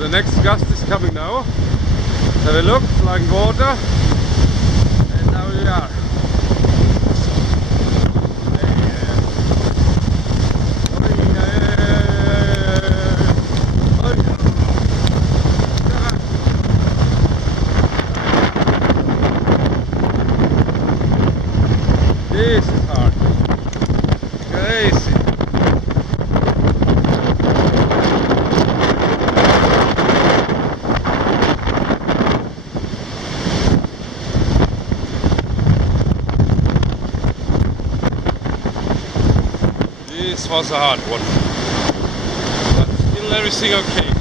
the next gust is coming now. Have a look, flying water. And now we are. This is hard. Crazy. This was a hard one. But still everything okay.